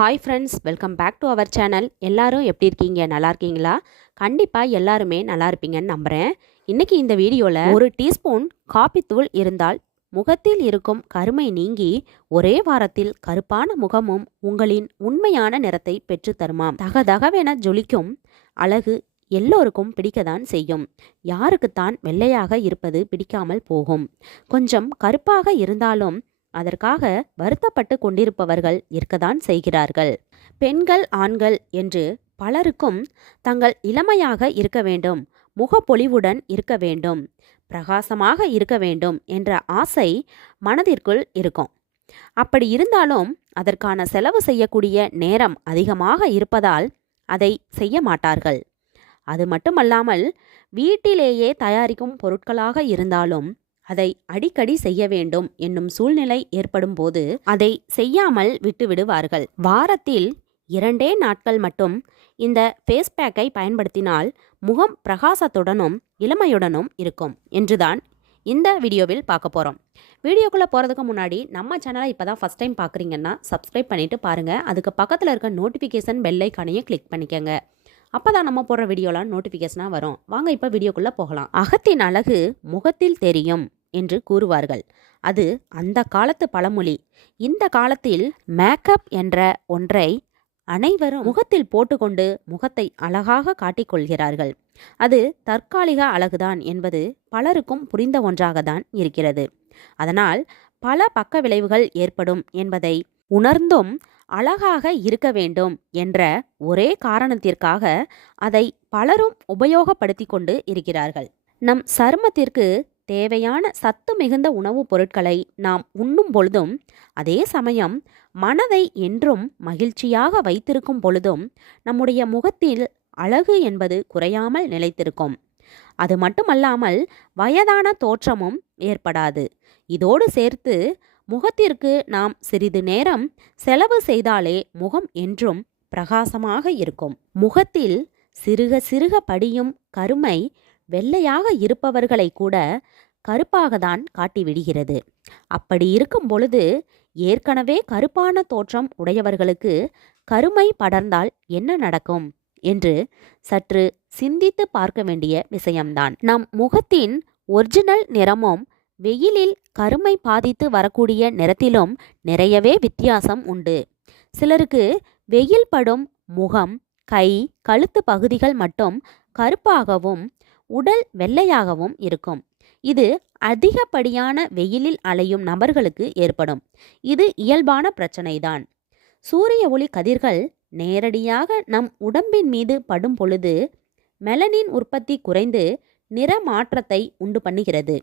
Hi friends welcome back to our channel எல்லாரும் எப்படி இருக்கீங்க? நல்லா இருக்கீங்களா? கண்டிப்பாக எல்லாருமே நல்லா இருப்பீங்கன்னு நம்புகிறேன் இன்னைக்கு இந்த வீடியோவில் ஒரு டீஸ்பூன் காப்பித்தூள் இருந்தால் முகத்தில் இருக்கும் கருமை நீங்கி ஒரே வாரத்தில் கருப்பான முகமும் உங்களின் உண்மையான நிறத்தை பெற்று தருமாம். தகதகவென ஜொலிக்கும் அழகு எல்லோருக்கும் பிடிக்கத்தான் செய்யும். யாருக்குத்தான் வெள்ளையாக இருப்பது பிடிக்காமல் போகும். கொஞ்சம் கருப்பாக இருந்தாலும் அதற்காக வருத்தப்பட்டு கொண்டிருப்பவர்கள் இருக்கத்தான் செய்கிறார்கள். பெண்கள் ஆண்கள் என்று பலருக்கும் தங்கள் இளமையாக இருக்க வேண்டும் முகப்பொலிவுடன் இருக்க வேண்டும் பிரகாசமாக இருக்க வேண்டும் என்ற ஆசை மனதிற்குள் இருக்கும். அப்படி இருந்தாலும் அதற்கான செலவு செய்யக்கூடிய நேரம் அதிகமாக இருப்பதால் அதை செய்ய மாட்டார்கள். அது மட்டுமல்லாமல் வீட்டிலேயே தயாரிக்கும் பொருட்களாக இருந்தாலும் அதை அடிக்கடி செய்ய வேண்டும் என்னும் சூழ்நிலை ஏற்படும் போது அதை செய்யாமல் விட்டுவிடுவார்கள். வாரத்தில் இரண்டே நாட்கள் மட்டும் இந்த ஃபேஸ் பேக்கை பயன்படுத்தினால் முகம் பிரகாசத்துடனும் இளமையுடனும் இருக்கும் என்றுதான் இந்த வீடியோவில் பார்க்க போகிறோம் வீடியோக்குள்ளே போகிறதுக்கு முன்னாடி நம்ம சேனலை இப்போ தான் ஃபஸ்ட் டைம் பார்க்குறீங்கன்னா சப்ஸ்கிரைப் பண்ணிவிட்டு பாருங்கள் அதுக்கு பக்கத்தில் இருக்க நோட்டிஃபிகேஷன் பெல்லைக்கானையும் கிளிக் பண்ணிக்கோங்க. அப்போ தான் நம்ம போடுற வீடியோலாம் நோட்டிஃபிகேஷனாக வரும். வாங்க இப்போ வீடியோக்குள்ளே போகலாம். அகத்தின் அழகு முகத்தில் தெரியும். என்று கூறுவார்கள். அது அந்த காலத்து பழமொழி. இந்த காலத்தில் மேக்கப் என்ற ஒன்றை அனைவரும் முகத்தில் போட்டுக்கொண்டு முகத்தை அழகாக காட்டிக்கொள்கிறார்கள். அது தற்காலிக அழகுதான் என்பது பலருக்கும் புரிந்த ஒன்றாகத்தான் இருக்கிறது. அதனால் பல பக்க விளைவுகள் ஏற்படும் என்பதை உணர்ந்தும் அழகாக இருக்க வேண்டும் என்ற ஒரே காரணத்திற்காக அதை பலரும் உபயோகப்படுத்தி கொண்டு இருக்கிறார்கள். நம் சருமத்திற்கு தேவையான சத்து மிகுந்த உணவுப் பொருட்களை நாம் உண்ணும் பொழுதும் அதே சமயம் மனதை என்றும் மகிழ்ச்சியாக வைத்திருக்கும் பொழுதும் நம்முடைய முகத்தில் அழகு என்பது குறையாமல் நிலைத்திருக்கும். அது மட்டுமல்லாமல் வயதான தோற்றமும் ஏற்படாது. இதோடு சேர்த்து முகத்திற்கு நாம் சிறிது நேரம் செலவு செய்தாலே முகம் என்றும் பிரகாசமாக இருக்கும். முகத்தில் சிறுக சிறுக படியும் கருமை வெள்ளையாக இருப்பவர்களை கூட கருப்பாகத்தான் காட்டிவிடுகிறது அப்படி இருக்கும் பொழுது ஏற்கனவே கருப்பான தோற்றம் உடையவர்களுக்கு கருமை படர்ந்தால் என்ன நடக்கும்? என்று சற்று சிந்தித்து பார்க்க வேண்டிய விஷயம்தான். நம் முகத்தின் ஒரிஜினல் நிறமும் வெயிலில் கருமை பாதித்து வரக்கூடிய நிறத்திலும் நிறையவே வித்தியாசம் உண்டு. சிலருக்கு வெயில் படும் முகம் கை கழுத்து பகுதிகள் மட்டும் கருப்பாகவும் உடல் வெள்ளையாகவும் இருக்கும். இது அதிகப்படியான வெயிலில் அலையும் நபர்களுக்கு ஏற்படும். இது இயல்பான பிரச்சனைதான். சூரிய ஒளி கதிர்கள் நேரடியாக நம் உடம்பின் மீது படும் பொழுது மெலனின் உற்பத்தி குறைந்து நிற மாற்றத்தை உண்டு பண்ணுகிறது.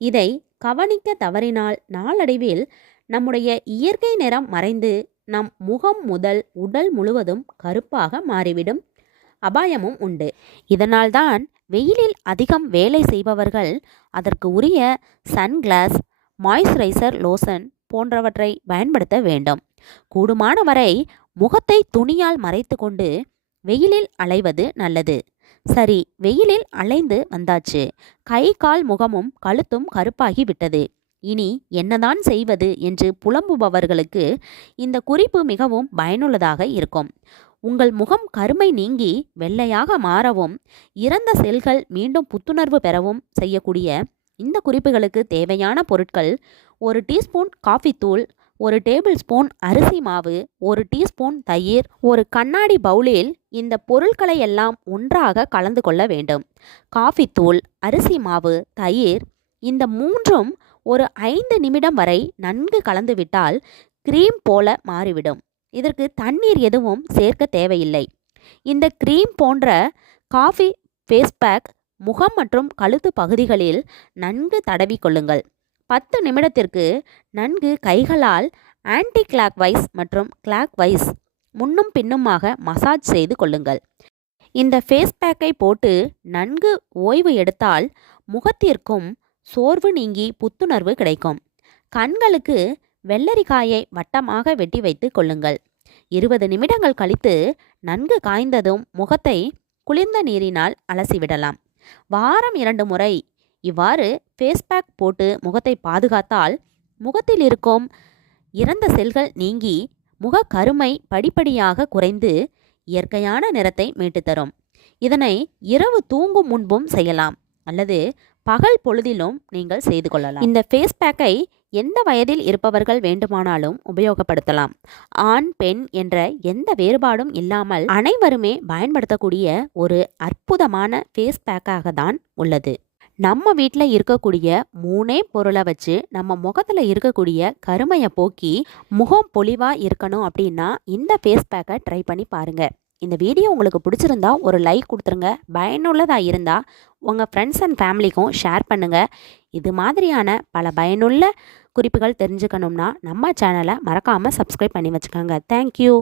இதை கவனிக்க தவறினால் நாளடைவில் நம்முடைய இயற்கை நிறம் மறைந்து நம் முகம் முதல் உடல் முழுவதும் கருப்பாக மாறிவிடும். அபாயமும் உண்டு. இதனால்தான் வெயிலில் அதிகம் வேலை செய்பவர்கள் அதற்கு உரிய சன்கிளாஸ் மாய்ஸ்சரைசர் லோஷன் போன்றவற்றை பயன்படுத்த வேண்டும். கூடுமான வரை முகத்தை துணியால் மறைத்து கொண்டு வெயிலில் அலைவது நல்லது. சரி வெயிலில் அலைந்து வந்தாச்சு. கை கால் முகமும் கழுத்தும் கருப்பாகி விட்டது. இனி என்னதான் செய்வது என்று புலம்புபவர்களுக்கு இந்த குறிப்பு மிகவும் பயனுள்ளதாக இருக்கும். உங்கள் முகம் கருமை நீங்கி வெள்ளையாக மாறவும் இறந்த செல்கள் மீண்டும் புத்துணர்வு பெறவும் செய்யக்கூடிய இந்த குறிப்புகளுக்கு தேவையான பொருட்கள் ஒரு டீஸ்பூன் காஃபி தூள் ஒரு டேபிள் ஸ்பூன் அரிசி மாவு ஒரு டீஸ்பூன் தயிர் ஒரு கண்ணாடி பவுலில் இந்த பொருட்களை எல்லாம் ஒன்றாக கலந்து கொள்ள வேண்டும். காஃபி தூள் அரிசி மாவு தயிர் இந்த மூன்றும் ஒரு ஐந்து நிமிடம் வரை நன்கு கலந்துவிட்டால் கிரீம் போல மாறிவிடும். இதற்கு தண்ணீர் எதுவும் சேர்க்க தேவையில்லை. இந்த க்ரீம் போன்ற காஃபி ஃபேஸ் பேக் முகம் மற்றும் கழுத்து பகுதிகளில் நன்கு தடவி கொள்ளுங்கள். பத்து நிமிடத்திற்கு நன்கு கைகளால் ஆன்டி கிளாக் வைஸ் மற்றும் கிளாக் வைஸ் முன்னும் பின்னுமாக மசாஜ் செய்து கொள்ளுங்கள். இந்த ஃபேஸ் பேக்கை போட்டு நன்கு ஓய்வு எடுத்தால் முகத்திற்கும் சோர்வு நீங்கி புத்துணர்வு கிடைக்கும். கண்களுக்கு வெள்ளரிக்காயை வட்டமாக வெட்டி வைத்து கொள்ளுங்கள். இருபது நிமிடங்கள் கழித்து நன்கு காய்ந்ததும் முகத்தை குளிர்ந்த நீரினால் அலசிவிடலாம். வாரம் இரண்டு முறை இவ்வாறு ஃபேஸ் பேக் போட்டு முகத்தை பாதுகாத்தால் முகத்தில் இருக்கும் இறந்த செல்கள் நீங்கி முக கருமை படிப்படியாக குறைந்து இயற்கையான நிறத்தை மீட்டுத்தரும் இதனை இரவு தூங்கும் முன்பும் செய்யலாம். அல்லது பகல் பொழுதிலும் நீங்கள் செய்து கொள்ளலாம். இந்த ஃபேஸ் பேக்கை எந்த வயதில் இருப்பவர்கள் வேண்டுமானாலும் உபயோகப்படுத்தலாம். ஆண் பெண் என்ற எந்த வேறுபாடும் இல்லாமல் அனைவருமே பயன்படுத்தக்கூடிய ஒரு அற்புதமான ஃபேஸ் பேக்காக தான் உள்ளது. நம்ம வீட்டில் இருக்கக்கூடிய மூணே பொருளை வச்சு நம்ம முகத்தில் இருக்கக்கூடிய கருமையை போக்கி முகம் பொலிவாக இருக்கணும் அப்படின்னா இந்த ஃபேஸ் பேக்கை ட்ரை பண்ணி பாருங்கள் இந்த வீடியோ உங்களுக்கு பிடிச்சிருந்தா ஒரு லைக் கொடுத்துருங்க. பயனுள்ளதாக இருந்தால் உங்கள் ஃப்ரெண்ட்ஸ் அண்ட் ஃபேமிலிக்கும் ஷேர் பண்ணுங்கள் இது மாதிரியான பல பயனுள்ள குறிப்புகள் தெரிஞ்சுக்கணும்னா நம்ம சேனலை மறக்காமல் சப்ஸ்கிரைப் பண்ணி வச்சுக்கோங்க. தேங்க்யூ